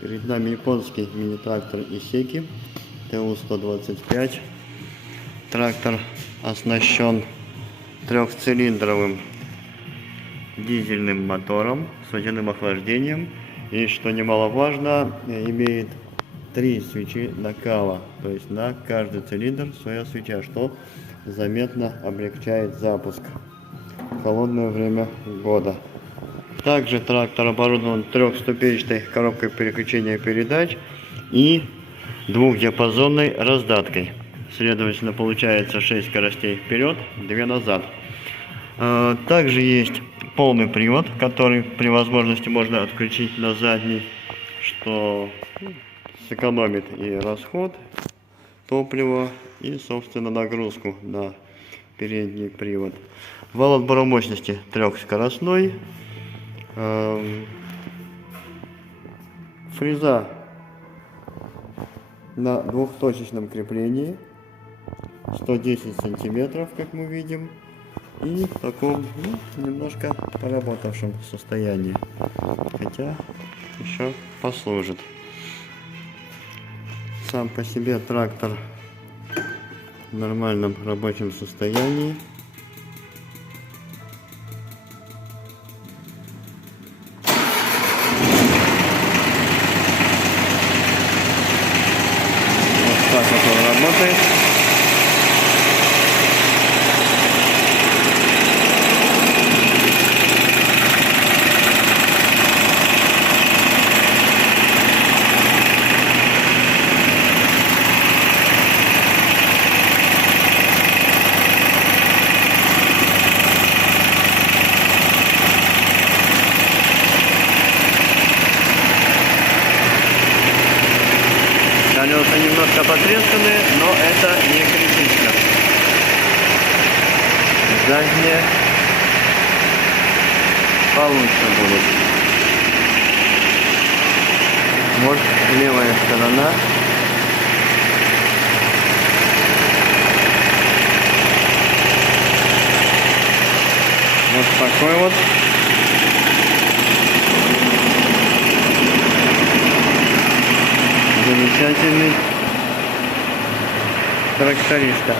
Перед нами японский мини-трактор Исеки ТУ-125. Трактор оснащен трехцилиндровым дизельным мотором с водяным охлаждением. И, что немаловажно, имеет 3 свечи накала, то есть на каждый цилиндр своя свеча, что заметно облегчает запуск в холодное время года. Также трактор оборудован трехступенчатой коробкой переключения передач и двухдиапазонной раздаткой. Следовательно, получается 6 скоростей вперед, 2 назад. Также есть полный привод, который при возможности можно отключить на задний, что сэкономит и расход топлива, и, собственно, нагрузку на передний привод. Вал отбора мощности трехскоростной. Фреза на двухточечном креплении, 110 сантиметров, как мы видим, и в таком немножко поработавшем состоянии, хотя еще послужит. Сам по себе трактор в нормальном рабочем состоянии. Так вот он работает. Колеса немножко потресканы, но это не критично. Задние получше будут. Вот левая сторона. Вот такой вот. Замечательный тракториста.